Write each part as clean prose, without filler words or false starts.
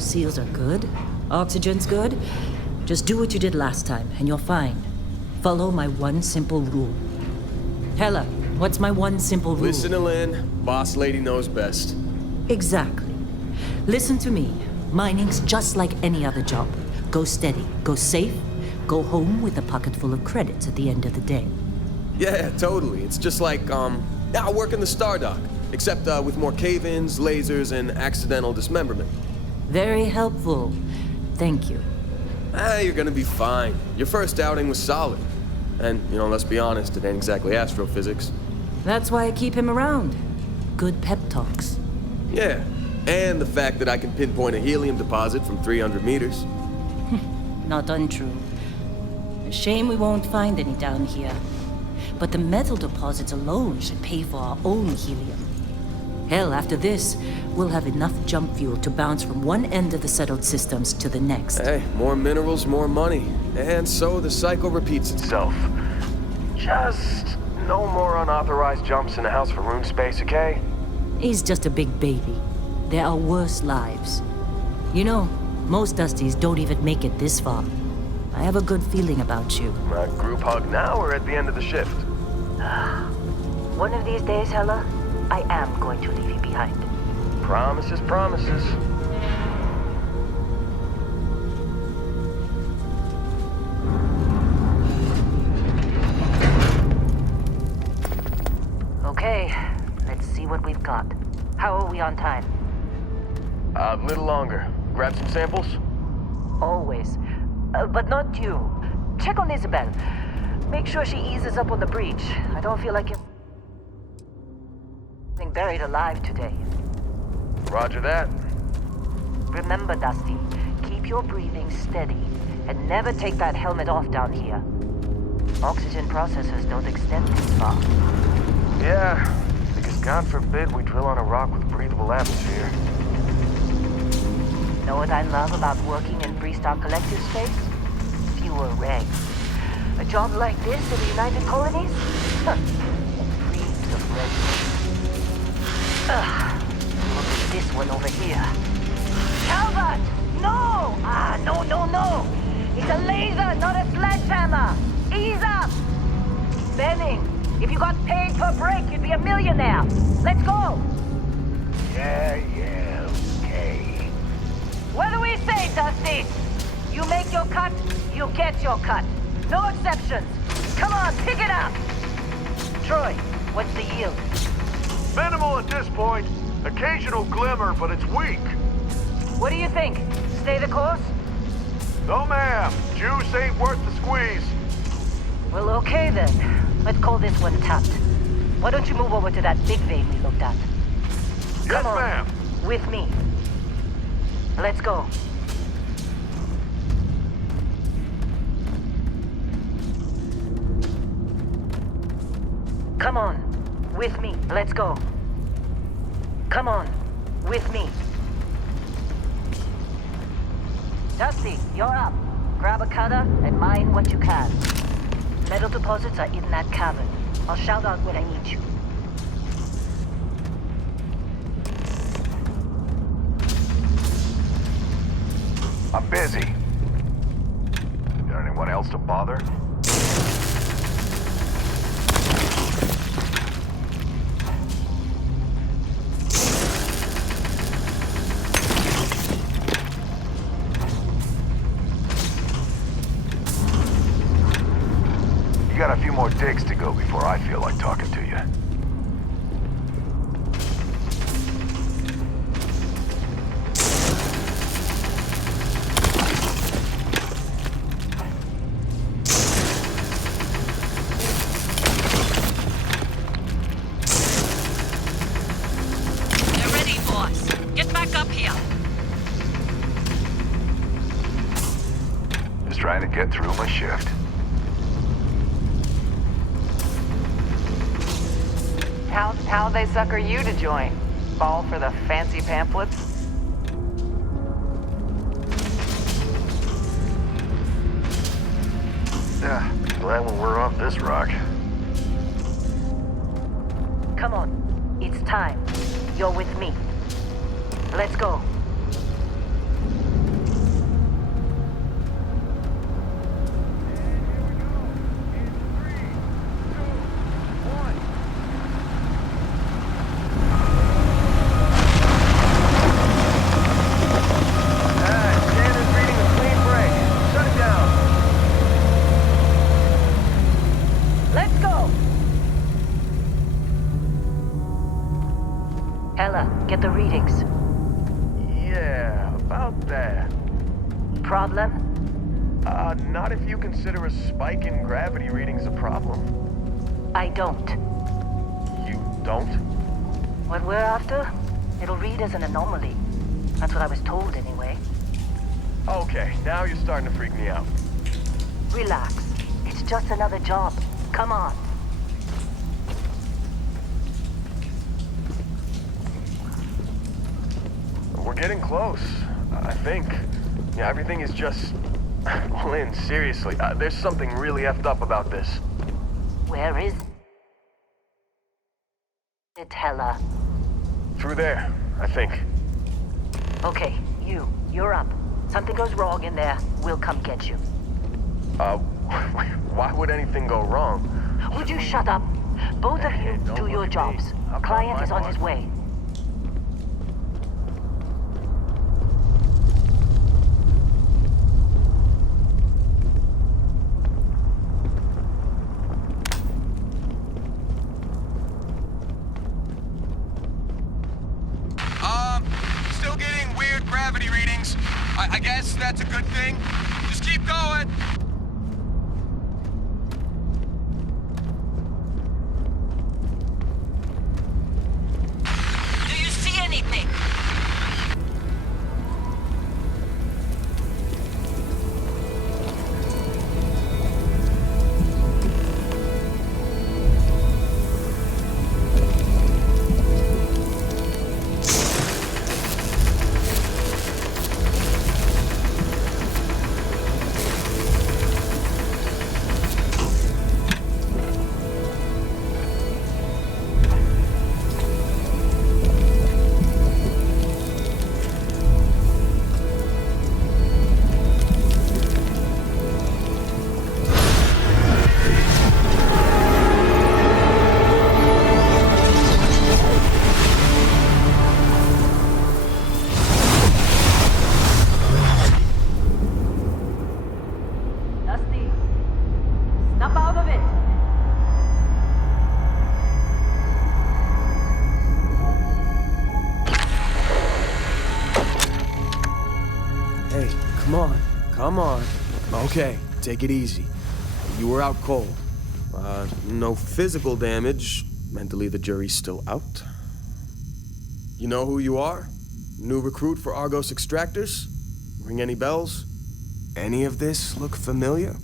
Seals are good. Oxygen's good. Just do what you did last time, and you're fine. Follow my one simple rule. Hella, what's my one simple rule? Listen to Lynn. Boss lady knows best. Exactly. Listen to me. Mining's just like any other job. Go steady, go safe, go home with a pocket full of credits at the end of the day. Yeah, totally. It's just like, I work in the Stardock. Except with more cave-ins, lasers, and accidental dismemberment. Very helpful. Thank you. You're gonna be fine. Your first outing was solid. And, let's be honest, it ain't exactly astrophysics. That's why I keep him around. Good pep talks. Yeah, and the fact that I can pinpoint a helium deposit from 300 meters. Not untrue. A shame we won't find any down here. But the metal deposits alone should pay for our own helium. Hell, after this, we'll have enough jump fuel to bounce from one end of the settled systems to the next. Hey, more minerals, more money. And so the cycle repeats itself. Just no more unauthorized jumps in the house for room space, okay? He's just a big baby. There are worse lives. Most Dusties don't even make it this far. I have a good feeling about you. A group hug now or at the end of the shift? One of these days, Hella, I am going to leave you behind. Promises, promises. Okay, let's see what we've got. How are we on time? A little longer. Grab some samples? Always. But not you. Check on Isabel. Make sure she eases up on the breach. I don't feel like you're being buried alive today. Roger that. Remember, Dusty, keep your breathing steady and never take that helmet off down here. Oxygen processors don't extend this far. Yeah, because God forbid we drill on a rock with breathable atmosphere. Know what I love about working in Freestar Collective space? Fewer regs. A job like this in the United Colonies? Reams of regs. Look at this one over here. Calvert! No! No! It's a laser, not a sledgehammer! Ease up! Benning, if you got paid per break, you'd be a millionaire. Let's go! Yeah, okay. What do we say, Dusty? You make your cut, you get your cut. No exceptions. Come on, pick it up! Troy, what's the yield? Minimal at this point. Occasional glimmer, but it's weak. What do you think? Stay the course? No, ma'am. Juice ain't worth the squeeze. Well, okay then. Let's call this one tapped. Why don't you move over to that big vein we looked at? Yes, Come on, ma'am. with me. Let's go. Come on, with me. Let's go. Come on, with me. Dusty, you're up. Grab a cutter and mine what you can. Metal deposits are in that cavern. I'll shout out when I need you. I'm busy. Got anyone else to bother? You got a few more digs to go before I feel like talking to you. Trying to get through my shift. How'd they sucker you to join? Fall for the fancy pamphlets? Yeah, glad when we're off this rock. Come on, it's time. You're with me. Let's go. about that? Problem? Not if you consider a spike in gravity readings a problem. I don't. You don't? What we're after, it'll read as an anomaly. That's what I was told anyway. Okay, now you're starting to freak me out. Relax. It's just another job. Come on. We're getting close, I think. Yeah, everything is just... Well, Lynn, seriously, there's something really effed up about this. Where is it, Hella? Through there, I think. Okay, you're up. Something goes wrong in there, we'll come get you. Why would anything go wrong? Would you shut up? Both of you Don't do look your at me. jobs. I'm Client on is my on mark. his way. Still getting weird gravity readings. I guess that's a good thing. Just keep going. Do you see anything? Dusty, snap out of it. Hey, come on. Come on. Okay, take it easy. You were out cold. No physical damage. Mentally, the jury's still out. You know who you are? New recruit for Argos Extractors? Ring any bells? Any of this look familiar?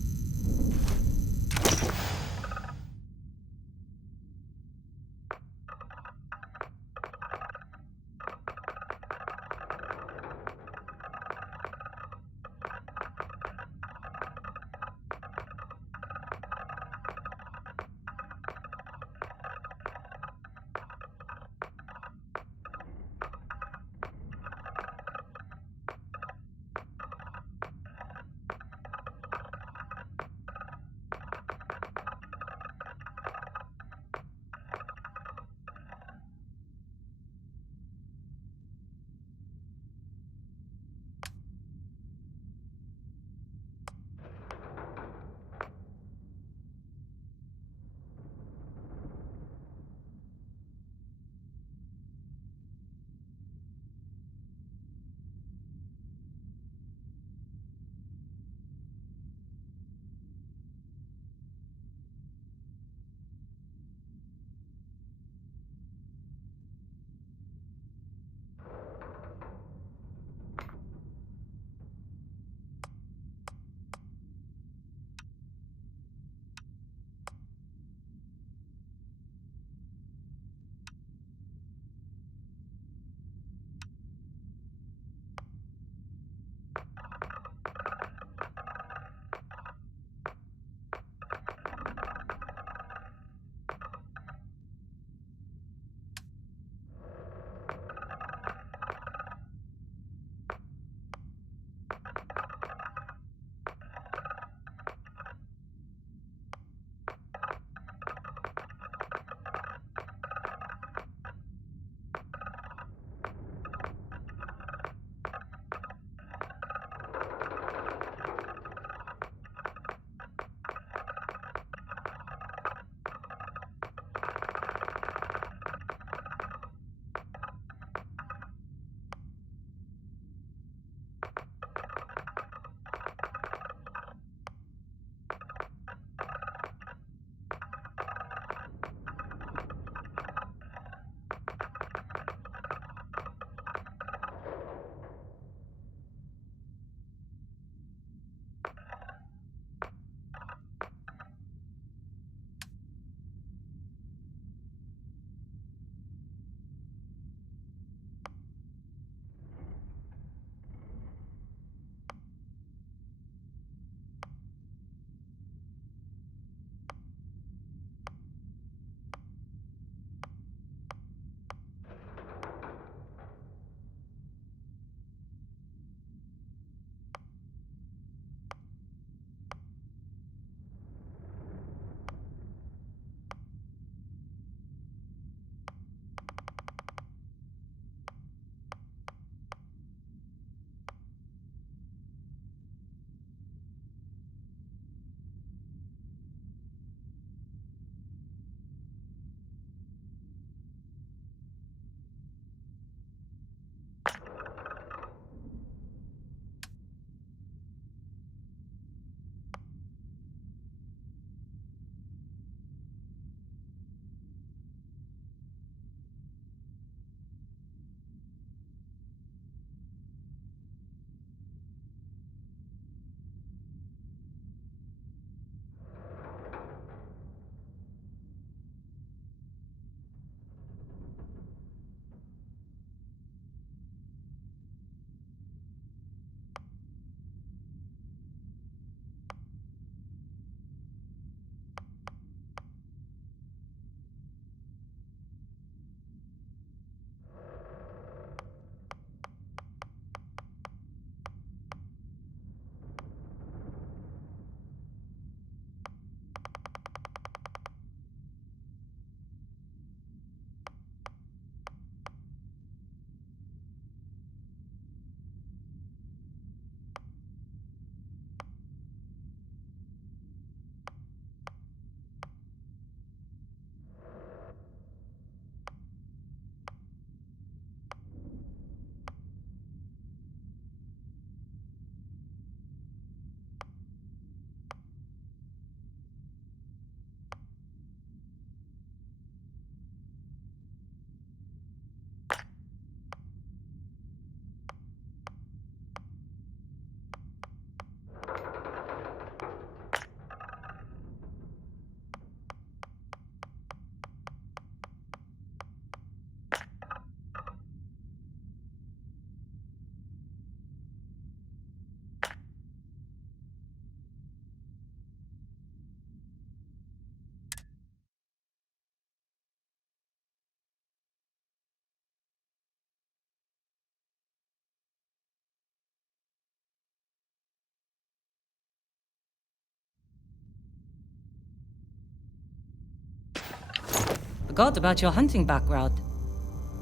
Forgot about your hunting background.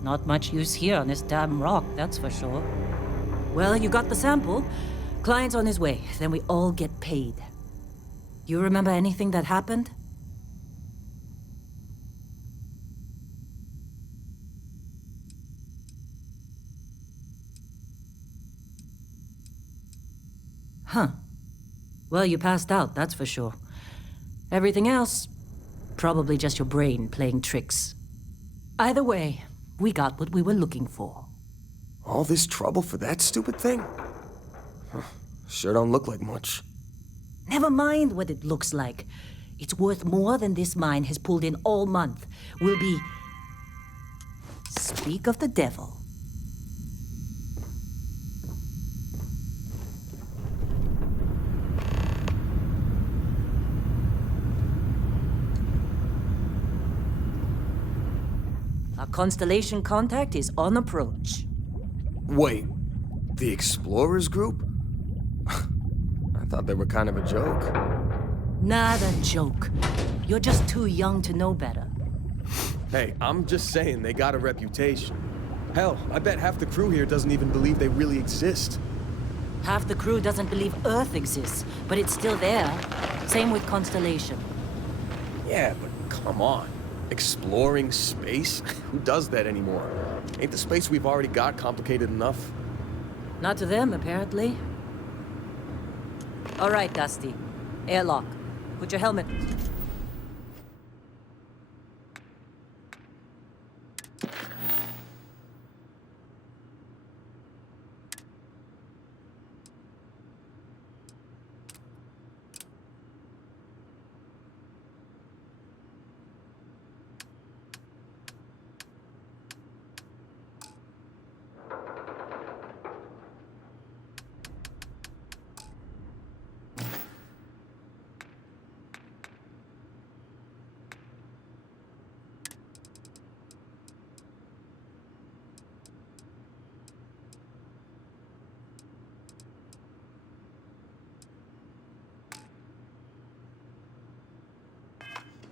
Not much use here on this damn rock, that's for sure. Well, you got the sample. Client's on his way, then we all get paid. You remember anything that happened? Huh. Well, you passed out, that's for sure. Everything else, probably just your brain playing tricks. Either way, we got what we were looking for. All this trouble for that stupid thing? Huh. Sure don't look like much. Never mind what it looks like. It's worth more than this mine has pulled in all month. We'll be... Speak of the devil. Our Constellation contact is on approach. Wait, the Explorers group? I thought they were kind of a joke. Not a joke. You're just too young to know better. Hey, I'm just saying they got a reputation. Hell, I bet half the crew here doesn't even believe they really exist. Half the crew doesn't believe Earth exists, but it's still there. Same with Constellation. Yeah, but come on. Exploring space? Who does that anymore? Ain't the space we've already got complicated enough? Not to them, apparently. All right, Dusty. Airlock. Put your helmet.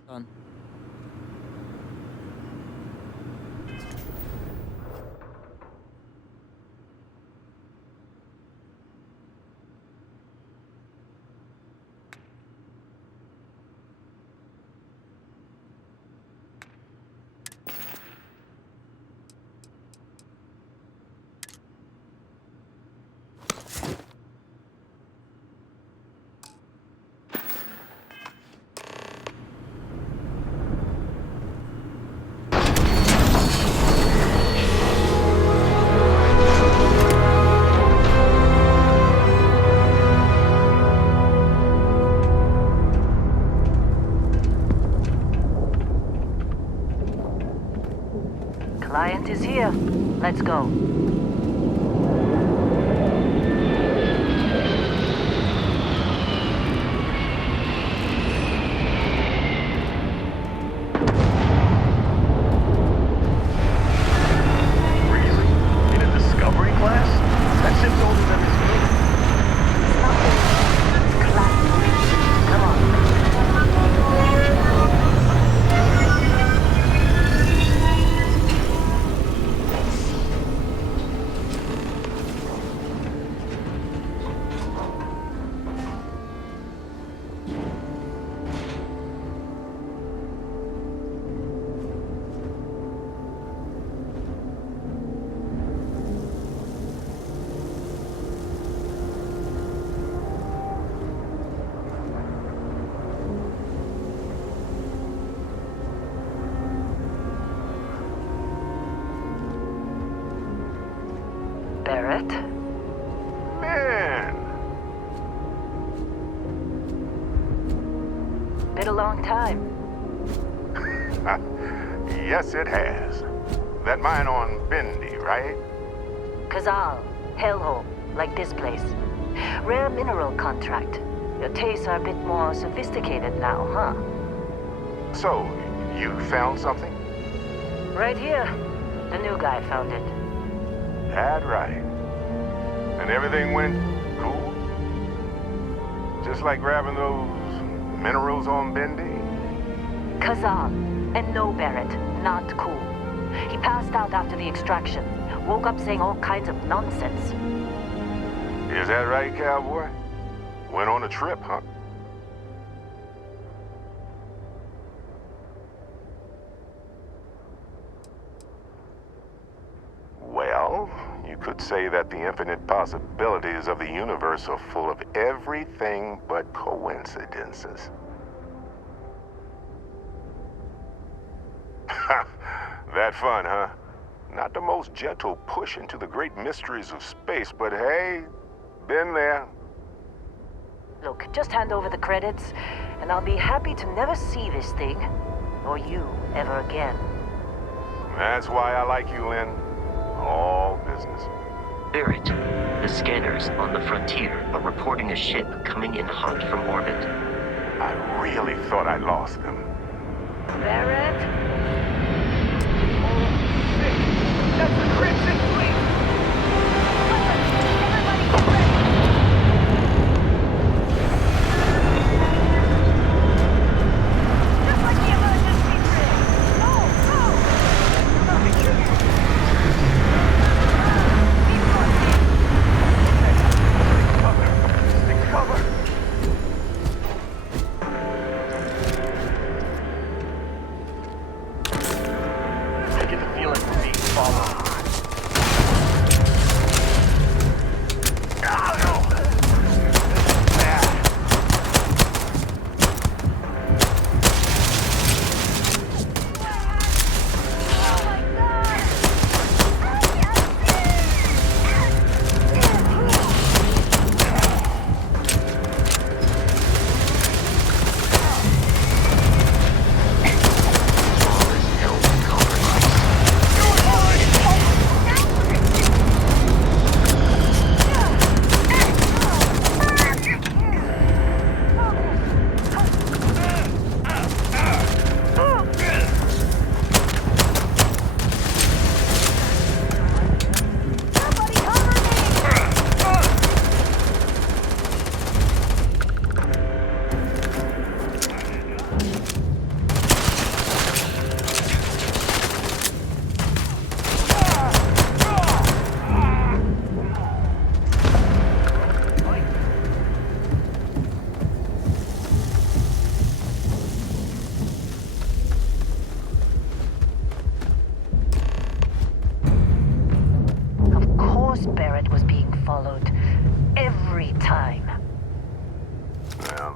On. Client is here. Let's go. Really? In a Discovery class? That ship's older than this moon. Come on. Barrett? Man, Been a long time. yes it has. That mine on Bendy, right? Kazal, hellhole, like this place. Rare mineral contract. Your tastes are a bit more sophisticated now, huh? So, you found something? Right here. The new guy found it. That right. And everything went cool? Just like grabbing those minerals on Bendy? Kazal, and no Barrett. not cool. He passed out after the extraction. Woke up saying all kinds of nonsense. Is that right, cowboy? Went on a trip, huh? Well, you could say that the infinite possibilities of the universe are full of everything but coincidences. That fun, huh? Not the most gentle push into the great mysteries of space, but hey, been there. Look, just hand over the credits, and I'll be happy to never see this thing, or you, ever again. That's why I like you, Lynn. All business. Barrett, the scanners on the frontier are reporting a ship coming in hot from orbit. I really thought I lost them. Barrett? That's the Crimson Fleet! Everybody get ready! Just like the emergency drill! Go! Go! Let me kill you! Keep going! Take cover! I get the feeling we're being followed.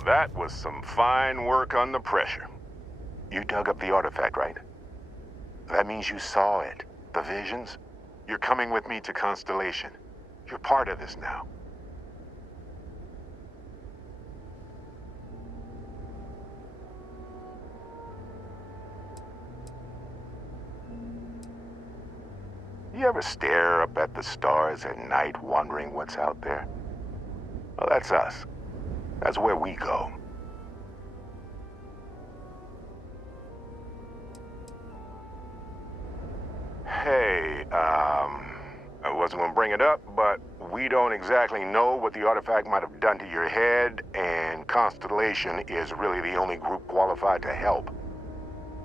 That was some fine work under pressure. You dug up the artifact, right? That means you saw it. The visions? You're coming with me to Constellation. You're part of this now. You ever stare up at the stars at night wondering what's out there? Well, that's us. That's where we go. Hey, I wasn't gonna bring it up, but we don't exactly know what the artifact might have done to your head, and Constellation is really the only group qualified to help.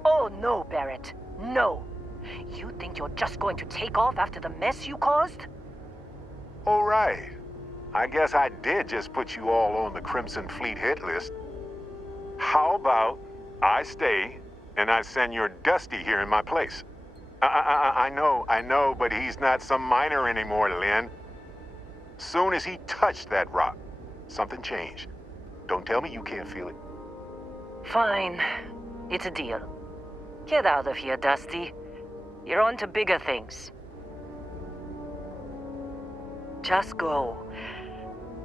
Oh, no, Barrett. No. You think you're just going to take off after the mess you caused? All right. I guess I did just put you all on the Crimson Fleet hit list. How about I stay and I send your Dusty here in my place? I know, but he's not some miner anymore, Lynn. Soon as he touched that rock, something changed. Don't tell me you can't feel it. Fine. It's a deal. Get out of here, Dusty. You're on to bigger things. Just go.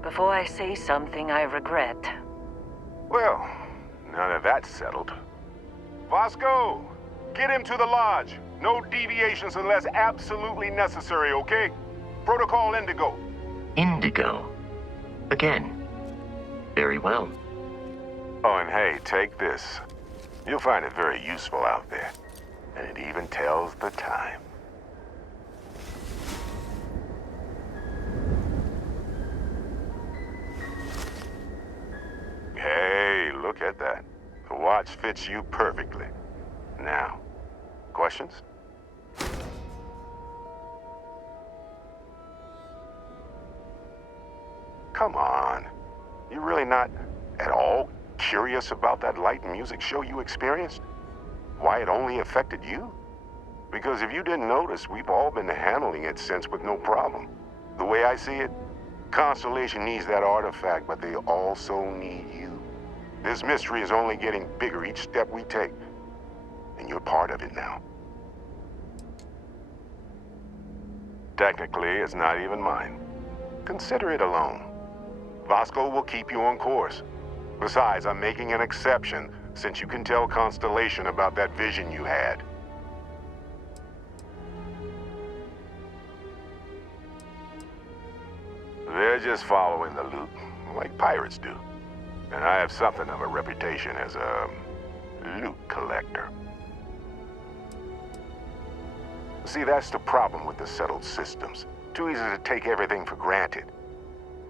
Before I say something I regret. Well, now that that's settled. Vasco, get him to the lodge. No deviations unless absolutely necessary, okay? Protocol Indigo. Indigo? Again. Very well. Oh, and hey, take this. You'll find it very useful out there. And it even tells the time. Hey, look at that. The watch fits you perfectly. Now, Questions? Come on. You really not at all curious about that light and music show you experienced? Why it only affected you? Because if you didn't notice, we've all been handling it since with no problem. The way I see it, Constellation needs that artifact, but they also need you. This mystery is only getting bigger each step we take, and you're part of it now. Technically, it's not even mine. Consider it alone. Vasco will keep you on course. Besides, I'm making an exception since you can tell Constellation about that vision you had. They're just following the loot, like pirates do. And I have something of a reputation as a loot collector. See, that's the problem with the settled systems. Too easy to take everything for granted.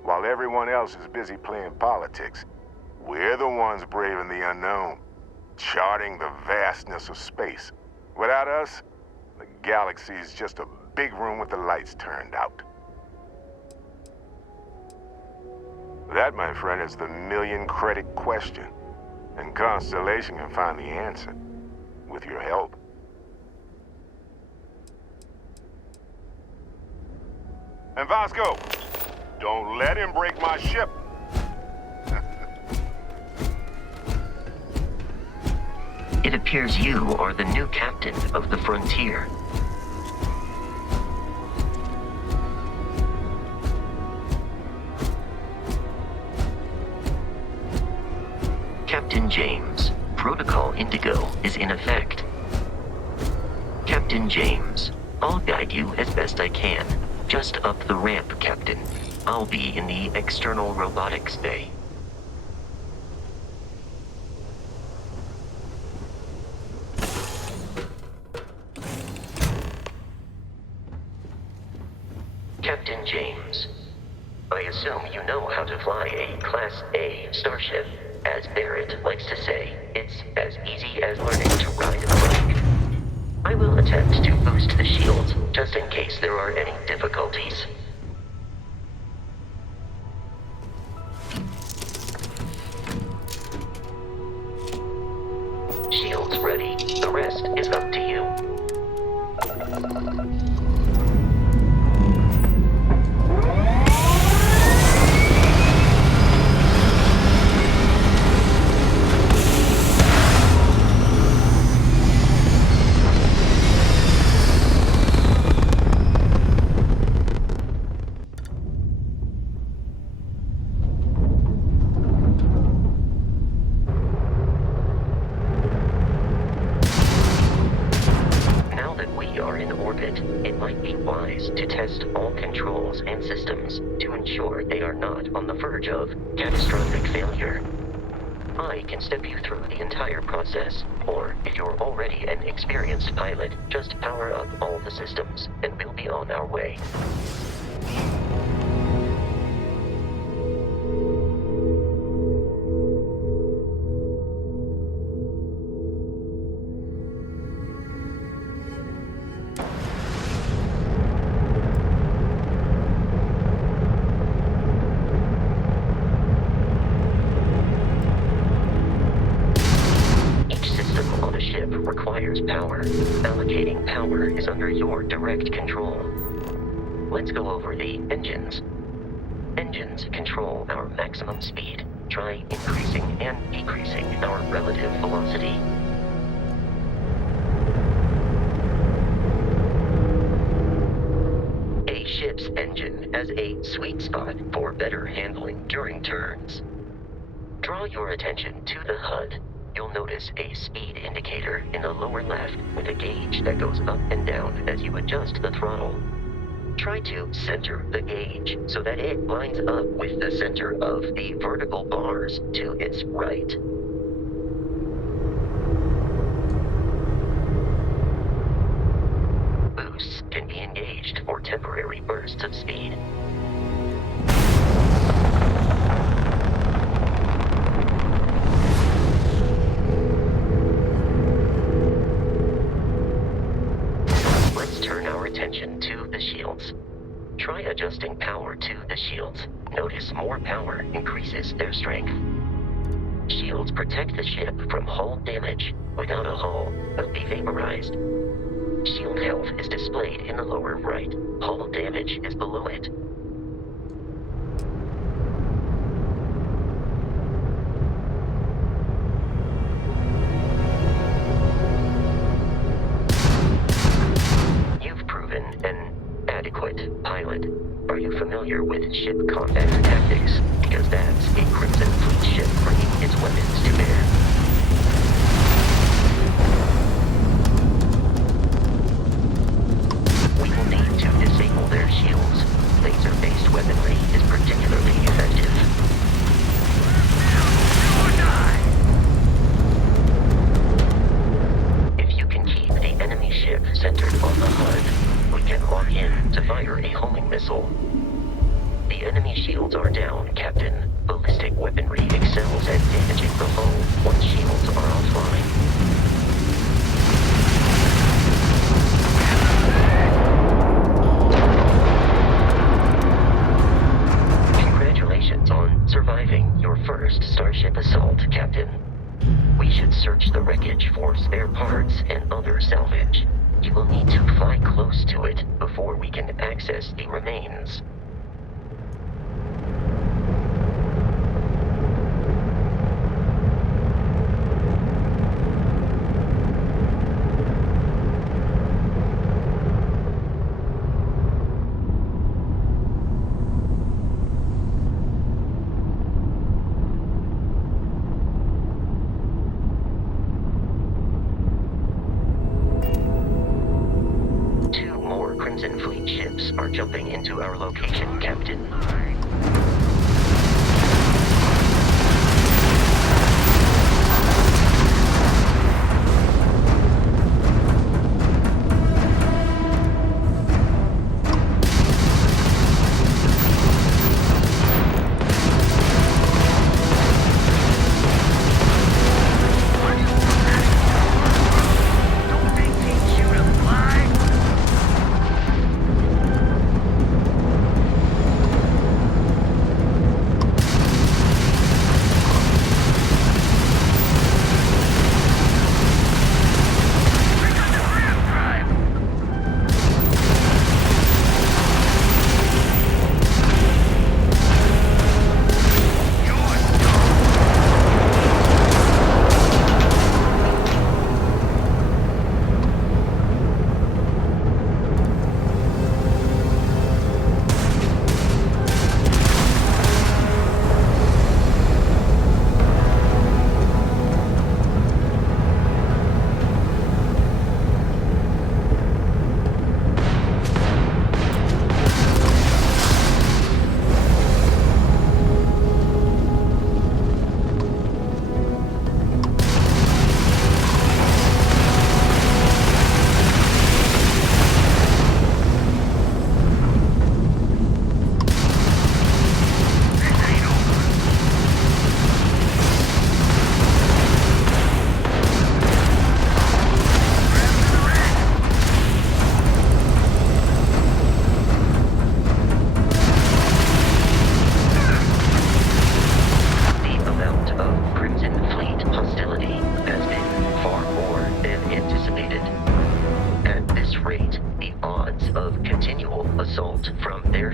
While everyone else is busy playing politics, we're the ones braving the unknown, charting the vastness of space. Without us, the galaxy is just a big room with the lights turned out. That, my friend, is the million-credit question. And Constellation can find the answer, with your help. And Vasco, don't let him break my ship. It appears you are the new captain of the Frontier. Captain James, Protocol Indigo is in effect. Captain James, I'll guide you as best I can. Just up the ramp, Captain. I'll be in the external robotics bay. Captain James, I assume you know how to fly a Class A starship. As Barrett likes to say, it's as easy as learning to ride a bike. I will attempt to boost the shields, just in case there are any difficulties. Shields ready. The rest is up to you. It might be wise to test all controls and systems to ensure they are not on the verge of catastrophic failure. I can step you through the entire process, or if you're already an experienced pilot, just power up all the systems, and we'll be on our way. Requires power. Allocating power is under your direct control. Let's go over the engines. Engines control our maximum speed. Try increasing and decreasing our relative velocity. A ship's engine has a sweet spot for better handling during turns. Draw your attention to the HUD. You'll notice a speed indicator in the lower left with a gauge that goes up and down as you adjust the throttle. Try to center the gauge so that it lines up with the center of the vertical bars to its right. Boosts can be engaged for temporary bursts of speed. notice more power increases their strength. Shields protect the ship from hull damage. Without a hull, they'll be vaporized. Shield health is displayed in the lower right. Hull damage is below it. You've proven an adequate pilot. Are you familiar with ship combat tactics? Because that's a Crimson Fleet ship bringing its weapons to bear. We will need to disable their shields. Laser-based weaponry is particularly effective. If you can keep the enemy ship centered on the HUD, we can lock in to fire a homing missile. The enemy shields are down, Captain. Ballistic weaponry excels at damaging the hull once shields are offline. Congratulations on surviving your first Starship assault, Captain. We should search the wreckage for spare parts and other salvage. You will need to fly close to it before we can access the remains. Crimson Fleet ships are jumping into our location, Captain.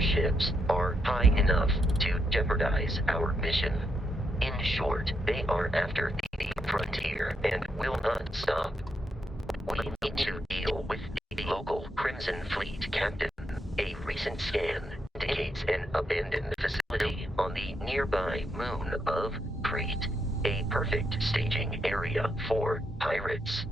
Ships are high enough to jeopardize our mission. In short, they are after the frontier and will not stop. We need to deal with the local Crimson Fleet captain. A recent scan indicates an abandoned facility on the nearby moon of Crete, a perfect staging area for pirates.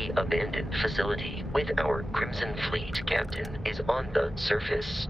The abandoned facility with our Crimson Fleet captain is on the surface.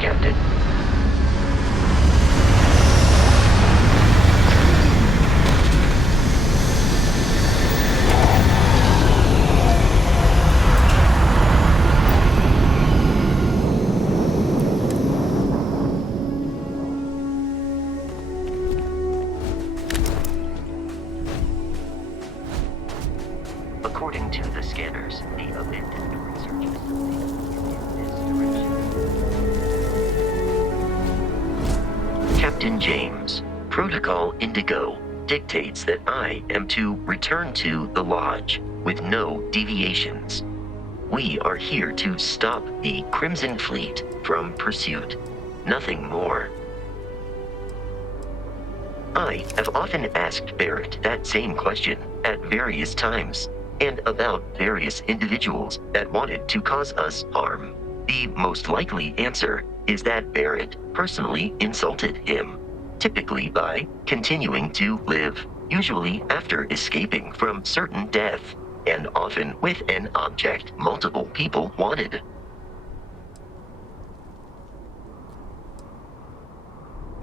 Captain. According to the scanners, the abandoned research facility is in this direction. Captain James, Protocol Indigo dictates that I am to return to the Lodge with no deviations. We are here to stop the Crimson Fleet from pursuit. Nothing more. I have often asked Barrett that same question at various times, and about various individuals that wanted to cause us harm. The most likely answer is that Barrett personally insulted him, typically by continuing to live, usually after escaping from certain death, and often with an object multiple people wanted.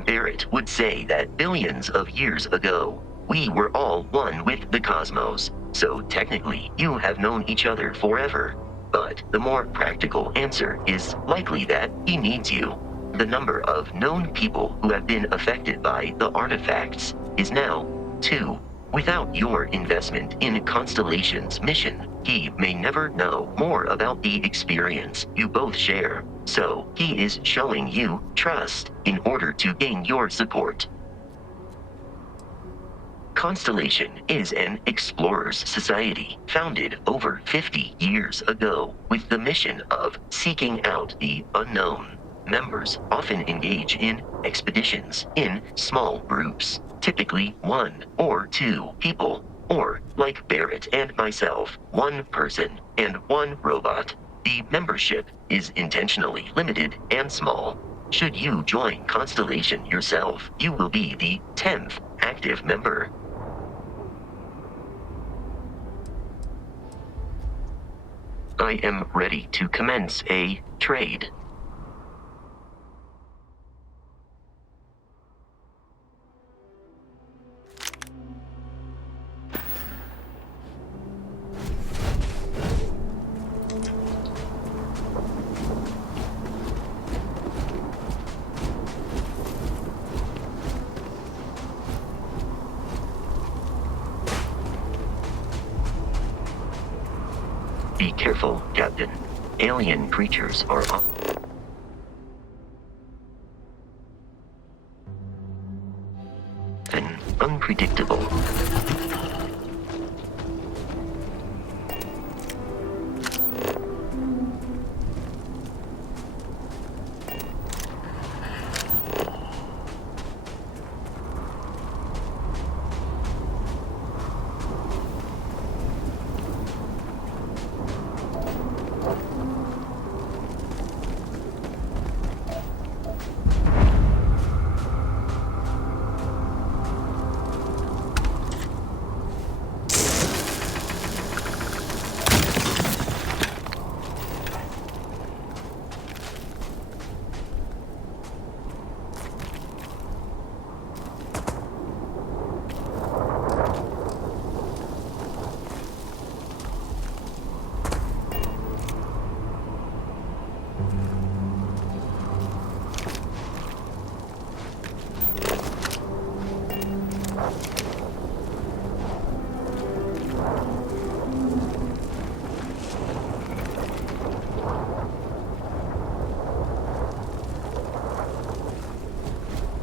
Barrett would say that billions of years ago, we were all one with the cosmos, so technically you have known each other forever. But the more practical answer is likely that he needs you. The number of known people who have been affected by the artifacts is now 2. Without your investment in Constellation's mission, he may never know more about the experience you both share. So he is showing you trust in order to gain your support. Constellation is an explorers society founded over 50 years ago with the mission of seeking out the unknown. Members often engage in expeditions in small groups, typically 1 or 2 people, or like Barrett and myself, 1 person and 1 robot. The membership is intentionally limited and small. Should you join Constellation yourself, you will be the 10th active member. I am ready to commence a trade. Be careful, Captain. Alien creatures are often unpredictable.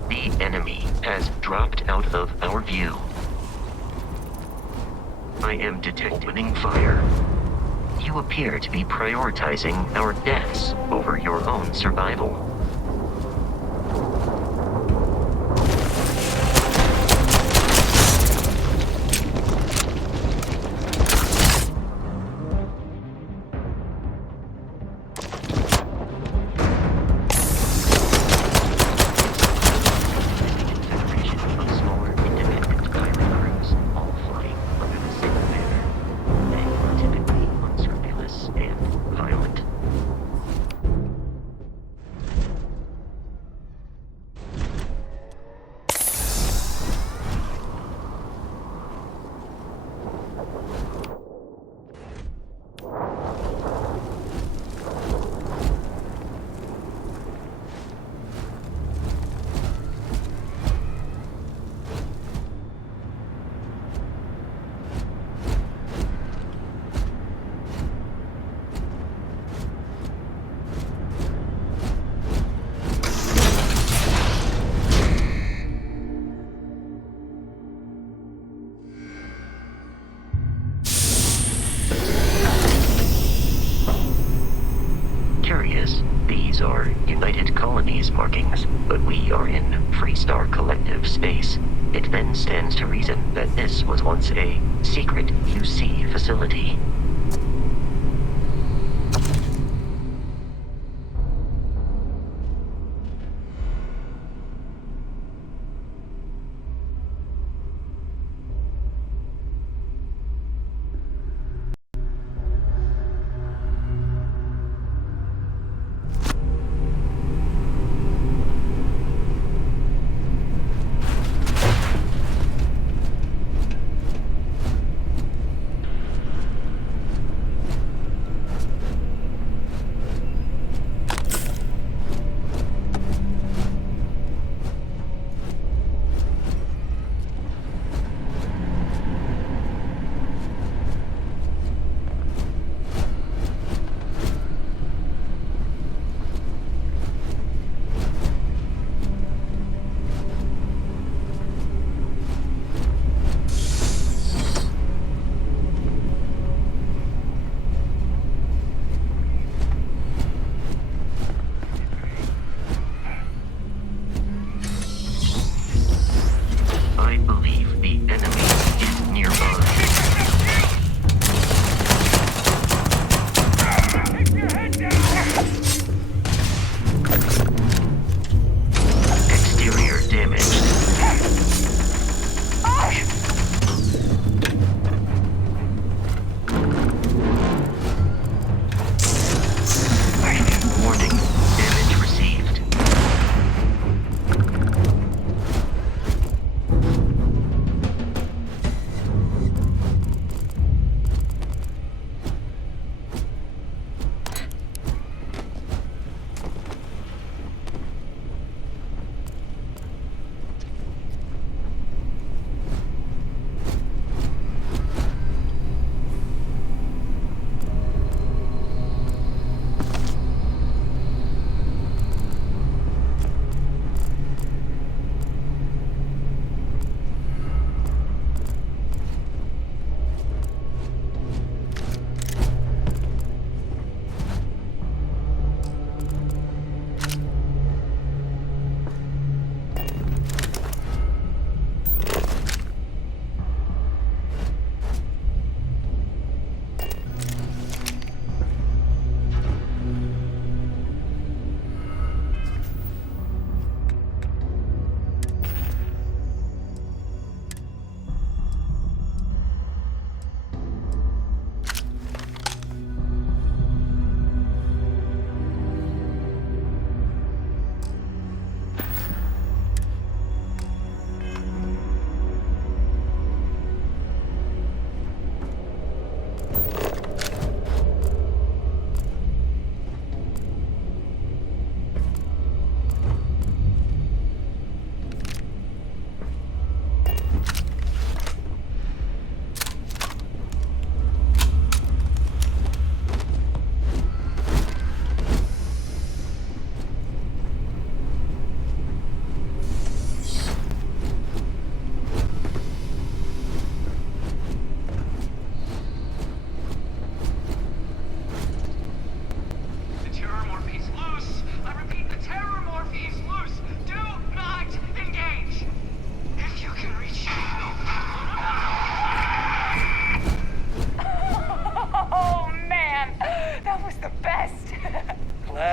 The enemy has dropped out of our view. I am detecting fire. You appear to be prioritizing our deaths over your own survival. These are United Colonies markings, but we are in Freestar Collective space. It then stands to reason that this was once a secret UC facility.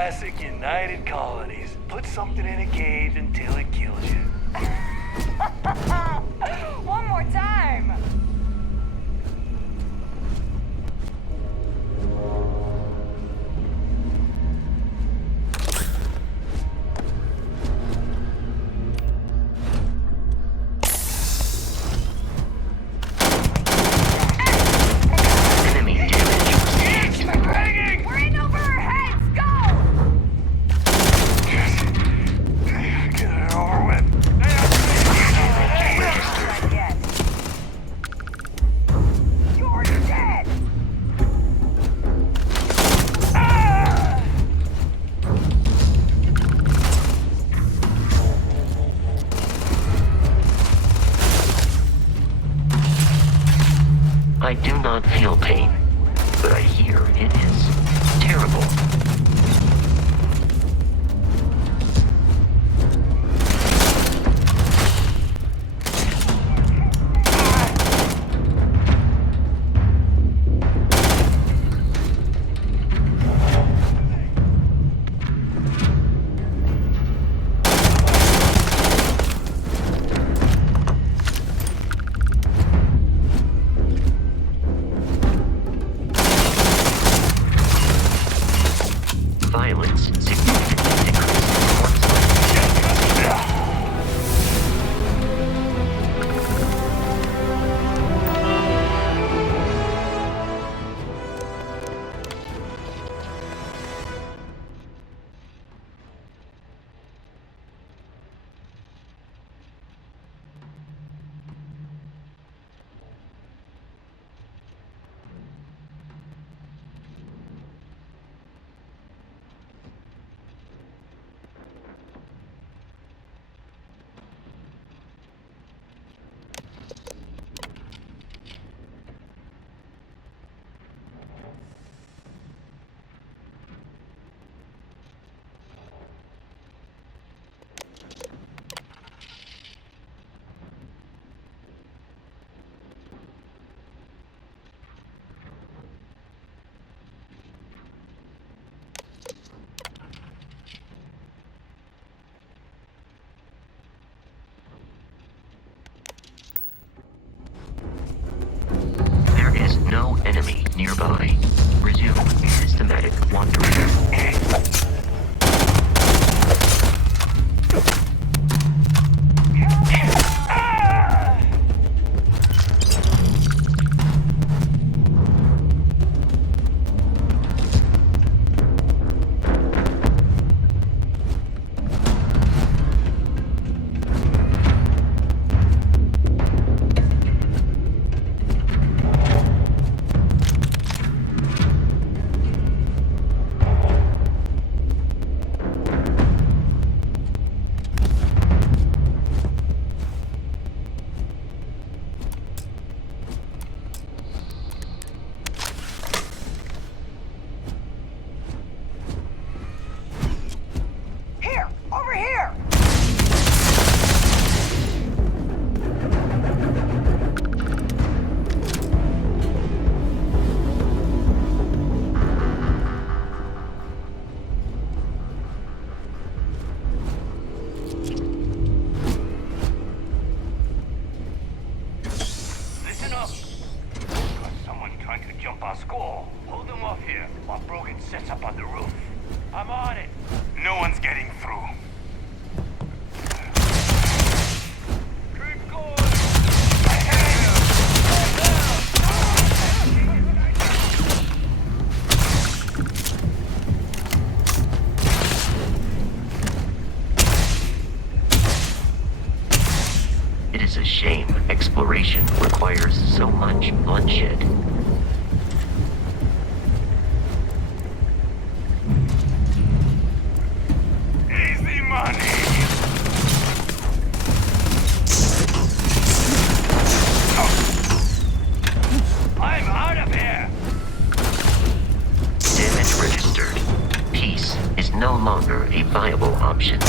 Classic United Colonies. Put something in a cage until it kills you. One more time! Enemy damage. We're in over our heads! Go! Get it over with. Not yet. You're dead! Ah! I do not feel pain, but I hear it is terrible. Violence significantly decreased once there is no enemy nearby. Resume systematic wandering. Here! Over here! Listen up. Got someone trying to jump our school. Hold them off here while Brogan sets up on the roof. I'm on it. No one's getting through. Keep going. It is a shame exploration requires so much bloodshed. Easy money. I'm out of here. Damage registered. Peace is no longer a viable option.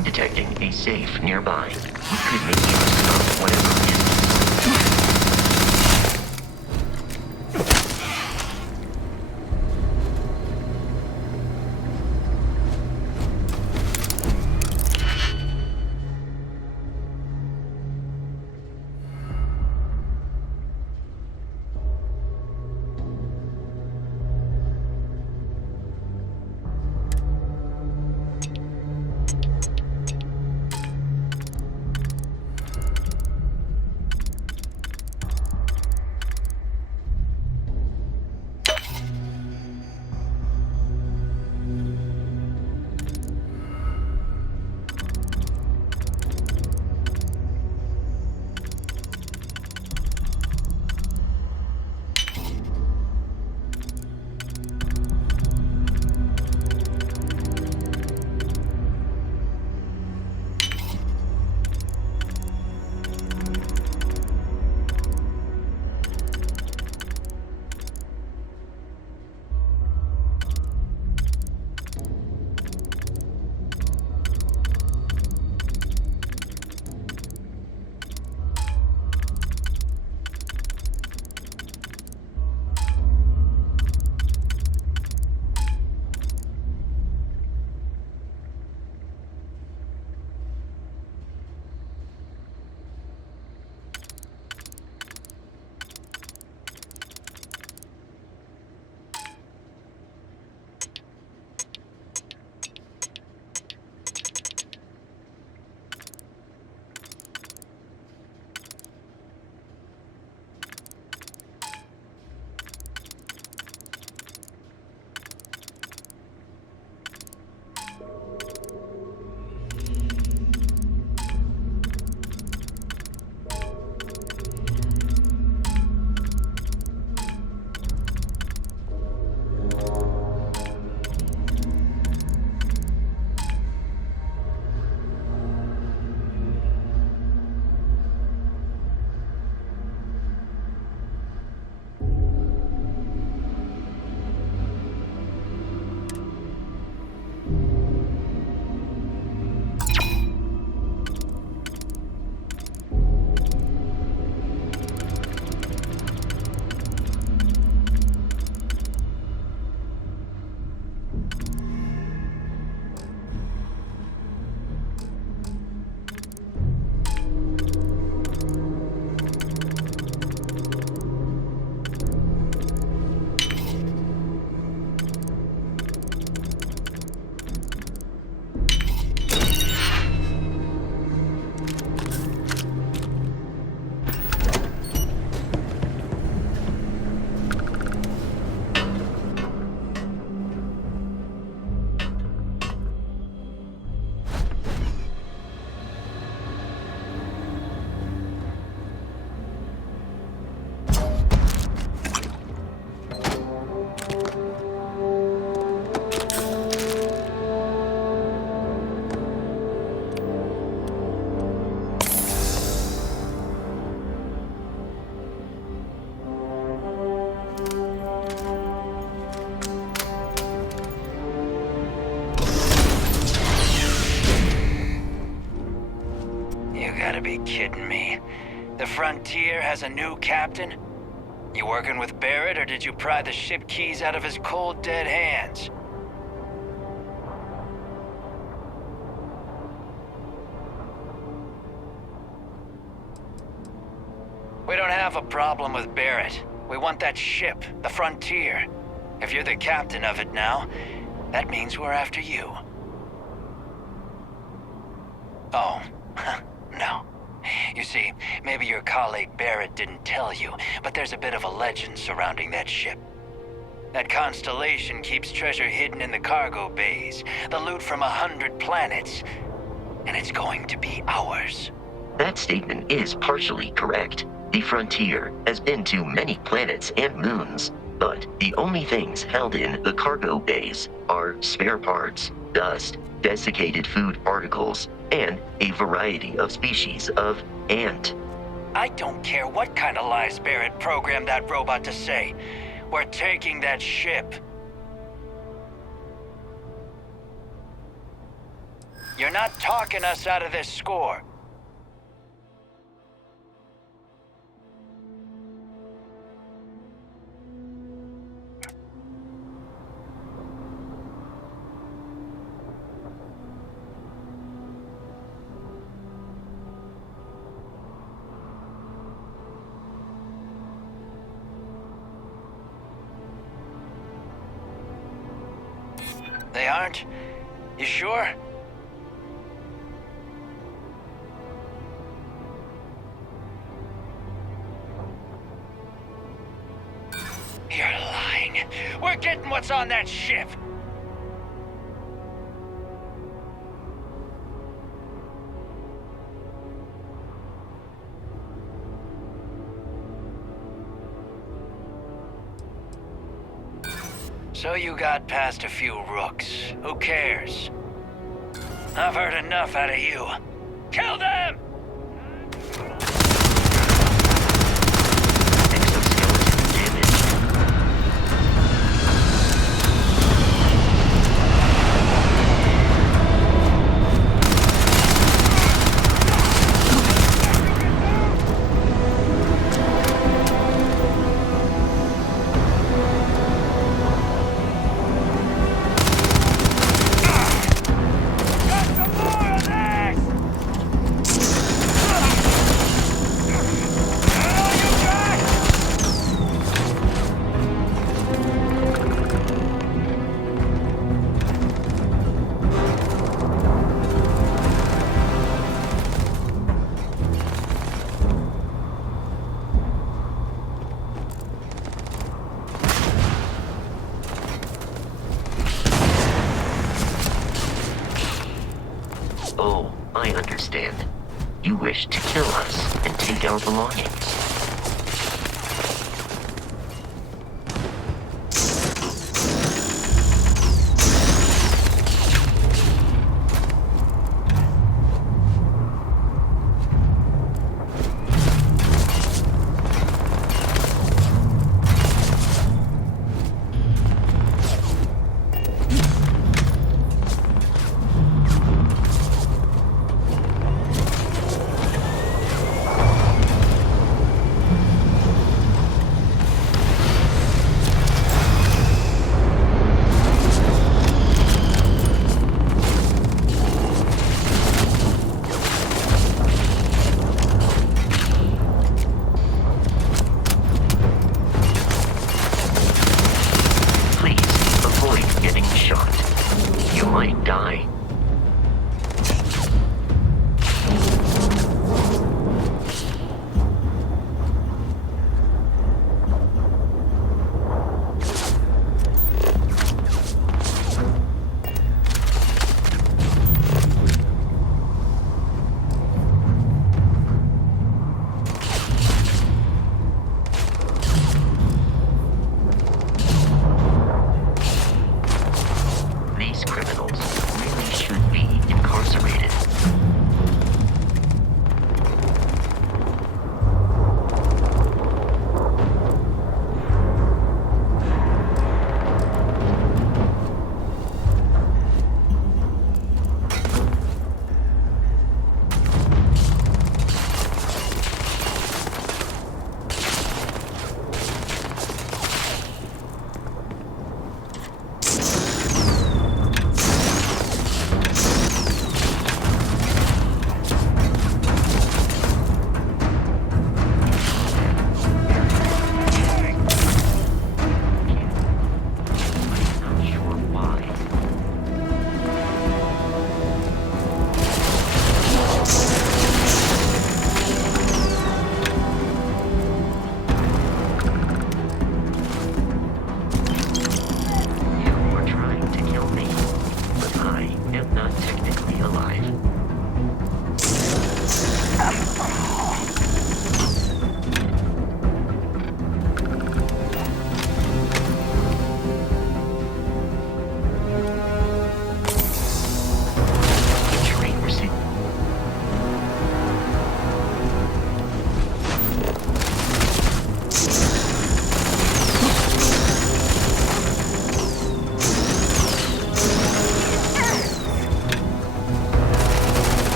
I'm detecting a safe nearby. We could make you stop whatever is. gotta be kidding me. The Frontier has a new captain? You working with Barrett, or did you pry the ship keys out of his cold, dead hands? We don't have a problem with Barrett. We want that ship, the Frontier. If you're the captain of it now, that means we're after you. Oh, no. You see, maybe your colleague Barrett didn't tell you, but there's a bit of a legend surrounding that ship. That constellation keeps treasure hidden in the cargo bays, the loot from 100 planets, and it's going to be ours. That statement is partially correct. The Frontier has been to many planets and moons, but the only things held in the cargo bays are spare parts, dust, desiccated food particles, and a variety of species of ant. I don't care what kind of lies Barrett programmed that robot to say. We're taking that ship. You're not talking us out of this score. They aren't? You sure? You're lying. We're getting what's on that ship. So you got past a few rooks. Who cares? I've heard enough out of you. Kill them! Exoskeleton damaged. Oh, I understand. You wish to kill us and take our belongings.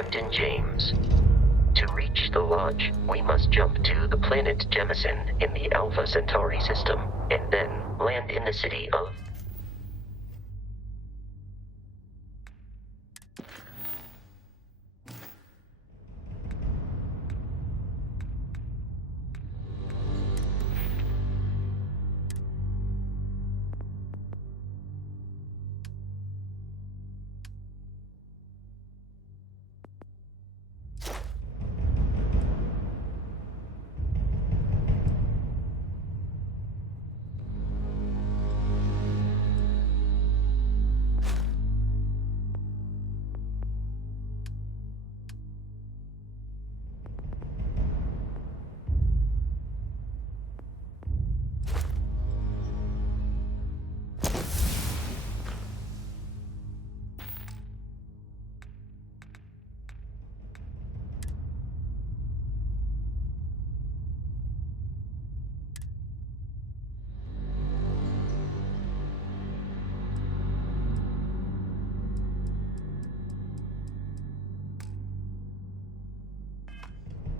Captain James. To reach the Lodge, we must jump to the planet Jemison in the Alpha Centauri system, and then land in the city of...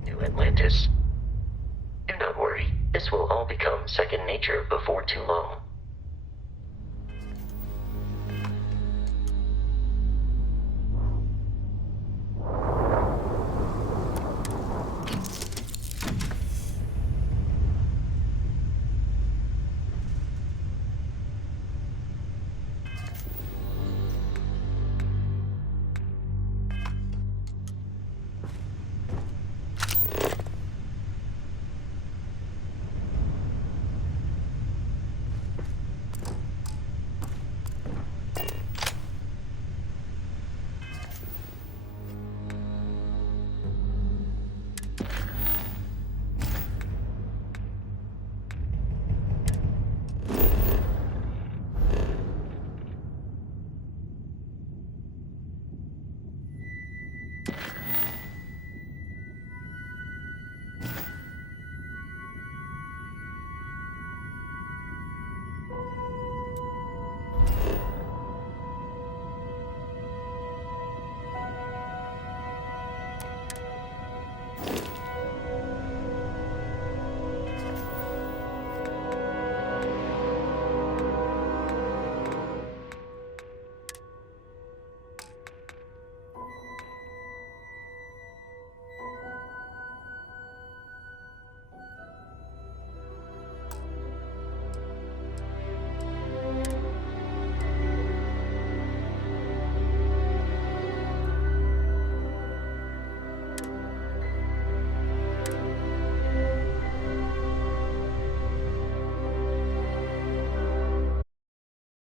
New Atlantis. Do not worry, this will all become second nature before too long.